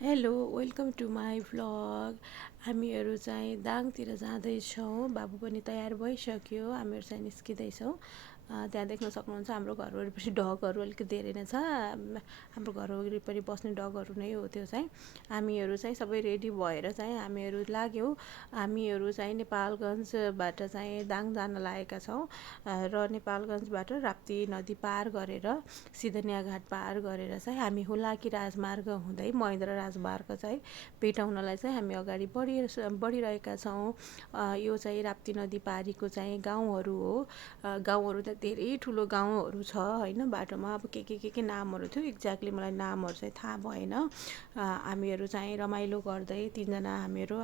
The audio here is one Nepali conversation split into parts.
Hello welcome to my vlog. हामीहरू चाहिँ दाङतिर जाँदैछौँ। बाबु पनि तयार भइसक्यो, हामीहरू चाहिँ निस्किँदैछौँ। त्यहाँ देख्न सक्नुहुन्छ हाम्रो घर वरिपरि डगहरू अलिकति धेरै नै छ। हाम्रो घर वरिपरि बस्ने डगहरू नै हो त्यो चाहिँ। हामीहरू चाहिँ सबै रेडी भएर चाहिँ हामीहरू लाग्यौँ। हामीहरू चाहिँ नेपालगञ्जबाट चाहिँ दाङ जान लागेका छौँ र नेपालगञ्जबाट राप्ती नदी पार गरेर सिधनिया घाट पार गरेर चाहिँ हामी हुलाकी राजमार्ग हुँदै महेन्द्र राजमार्ग चाहिँ भेटाउनलाई चाहिँ हामी अगाडि बढिरहेका छौँ। यो चाहिँ राप्ती नदी पारीको चाहिँ गाउँहरू हो। गाउँहरू त धेरै ठुलो गाउँहरू छ होइन। बाटोमा अब के नामहरू थियो, एक्ज्याक्टली मलाई नामहरू चाहिँ थाहा भएन। हामीहरू चाहिँ रमाइलो गर्दै तिनजना हामीहरू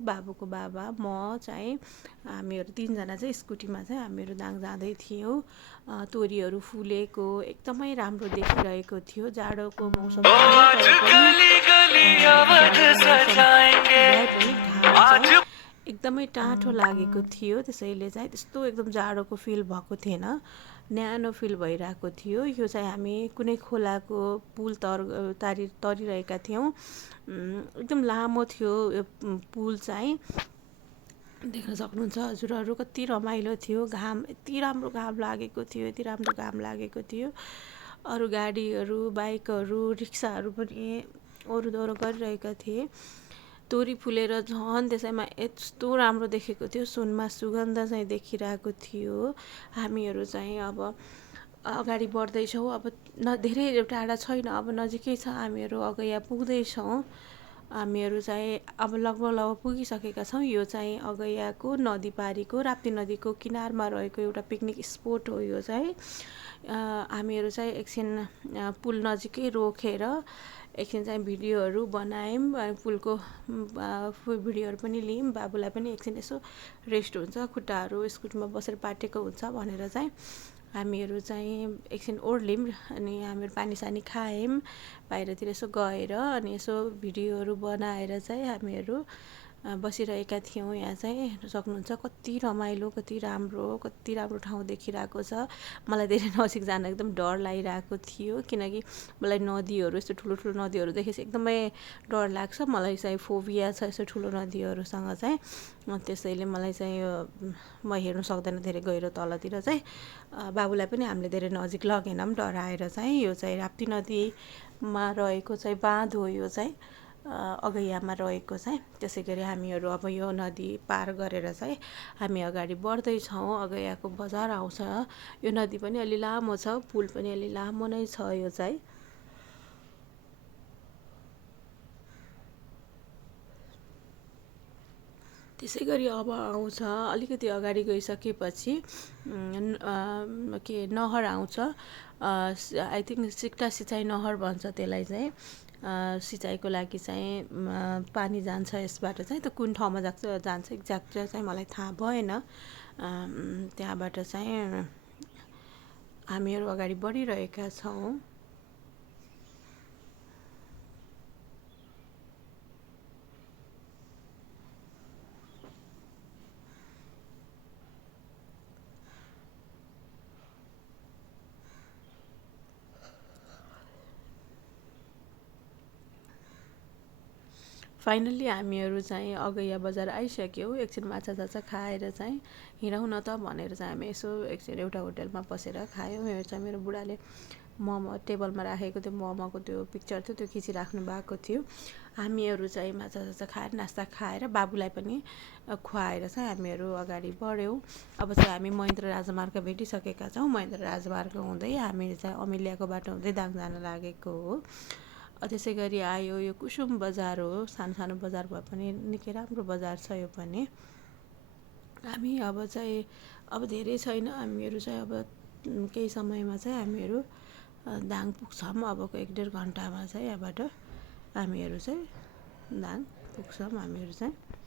बाबुको बाबा म चाहिँ हामीहरू तिनजना चाहिँ स्कुटीमा चाहिँ हामीहरू दाङ जाँदै थियौँ। तोरीहरू फुलेको एकदमै राम्रो देखिरहेको थियो। जाडोको मौसम एकदमै टाठो लागेको थियो, त्यसैले चाहिँ त्यस्तो एकदम जाडोको फिल भएको थिएन, न्यानो फिल भइरहेको थियो। यो चाहिँ हामी कुनै खोलाको पुल तरिरहेका थियौँ। एकदम लामो थियो यो पुल चाहिँ, देख्न सक्नुहुन्छ हजुरहरू। कति रमाइलो थियो। घाम यति राम्रो घाम लागेको थियो, यति राम्रो घाम लागेको थियो। अरू गाडीहरू, बाइकहरू, रिक्साहरू पनि ओहोरदोहोर गरिरहेका थिए। तोरी फुलेर झन् त्यसैमा यस्तो राम्रो देखेको थियो। सुनमा सुगन्ध चाहिँ देखिरहेको थियो। हामीहरू चाहिँ अब अगाडि बढ्दैछौँ। अब धेरै टाढा छैन, अब नजिकै छ। हामीहरू अगैया पुग्दैछौँ। हामीहरू चाहिँ अब लगभग पुगिसकेका छौँ। यो चाहिँ अगैयाको नदी पारीको राप्ती नदीको किनारमा रहेको एउटा पिकनिक स्पोट हो। यो चाहिँ हामीहरू चाहिँ एकछिन पुल नजिकै रोकेर एकछिन चाहिँ भिडियोहरू बनायौँ। पुलको भिडियोहरू पनि लियौँ। बाबुलाई पनि एकछिन यसो रेस्ट हुन्छ, खुट्टाहरू स्कुटीमा बसेर पाटेको हुन्छ भनेर चाहिँ हामीहरू चाहिँ एकछिन ओर्ल्यौँ। अनि हामीहरू पानीसानी खायौँ, बाहिरतिर यसो गएर अनि यसो भिडियोहरू बनाएर चाहिँ हामीहरू बसिरहेका थियौँ। यहाँ चाहिँ सक्नुहुन्छ कति रमाइलो, कति राम्रो ठाउँ देखिरहेको छ। मलाई धेरै नजिक जान एकदम डर लागिरहेको थियो, किनकि मलाई नदीहरू, यस्तो ठुलो नदीहरू देखेपछि एकदमै डर लाग्छ। मलाई चाहिँ फोबिया छ यस्तो ठुलो नदीहरूसँग चाहिँ। त्यसैले मलाई चाहिँ यो म हेर्नु सक्दैन धेरै गहिरो तलतिर चाहिँ। बाबुलाई पनि हामीले धेरै नजिक लगेनौँ डराएर चाहिँ। यो चाहिँ राप्ती नदीमा रहेको चाहिँ बाँध हो। यो चाहिँ अगैयामा रहेको चाहिँ। त्यसै गरी हामीहरू अब यो नदी पार गरेर चाहिँ हामी अगाडि बढ्दैछौँ। अगैयाको बजार आउँछ। यो नदी पनि अलि लामो छ, पुल पनि अलि लामो नै छ। यो चाहिँ त्यसै गरी अब आउँछ अलिकति अगाडि गइसकेपछि नहर आउँछ। आई थिङ्क सिक्टा सिँचाइ नहर भन्छ त्यसलाई चाहिँ। सिँचाइको लागि चाहिँ पानी जान्छ यसबाट चाहिँ। त कुन ठाउँमा जान्छ एक्ज्याक्ट चाहिँ मलाई थाहा भएन। त्यहाँबाट चाहिँ हामीहरू अगाडि बढिरहेका छौँ। फाइनल्ली हामीहरू चाहिँ अगैया बजार आइसक्यौँ। एकछिन माछा खाएर चाहिँ हिँडौँ न त भनेर चाहिँ हामी यसो एकछिन एउटा होटलमा बसेर खायौँ। यो चाहिँ मेरो बुढाले मोमो टेबलमा राखेको त्यो मोमोको त्यो पिक्चर थियो, त्यो खिचिराख्नु भएको थियो। हामीहरू चाहिँ माछा खाएर नास्ता खाएर बाबुलाई पनि खुवाएर चाहिँ हामीहरू अगाडि बढ्यौँ। अब चाहिँ हामी महेन्द्र राजमार्ग भेटिसकेका छौँ। महेन्द्र राजमार्ग हुँदै हामी चाहिँ अमिलियाको बाटो हुँदै दाङ जान लागेको हो। त्यसै गरी आयो यो कुसुम बजार हो। सानो बजार भए पनि निकै राम्रो बजार छ यो पनि। हामी अब चाहिँ अब धेरै छैन, हामीहरू चाहिँ अब केही समयमा चाहिँ हामीहरू दाङ पुग्छौँ। अबको 1-1.5 घन्टामा चाहिँ यहाँबाट हामीहरू चाहिँ दाङ पुग्छौँ हामीहरू चाहिँ।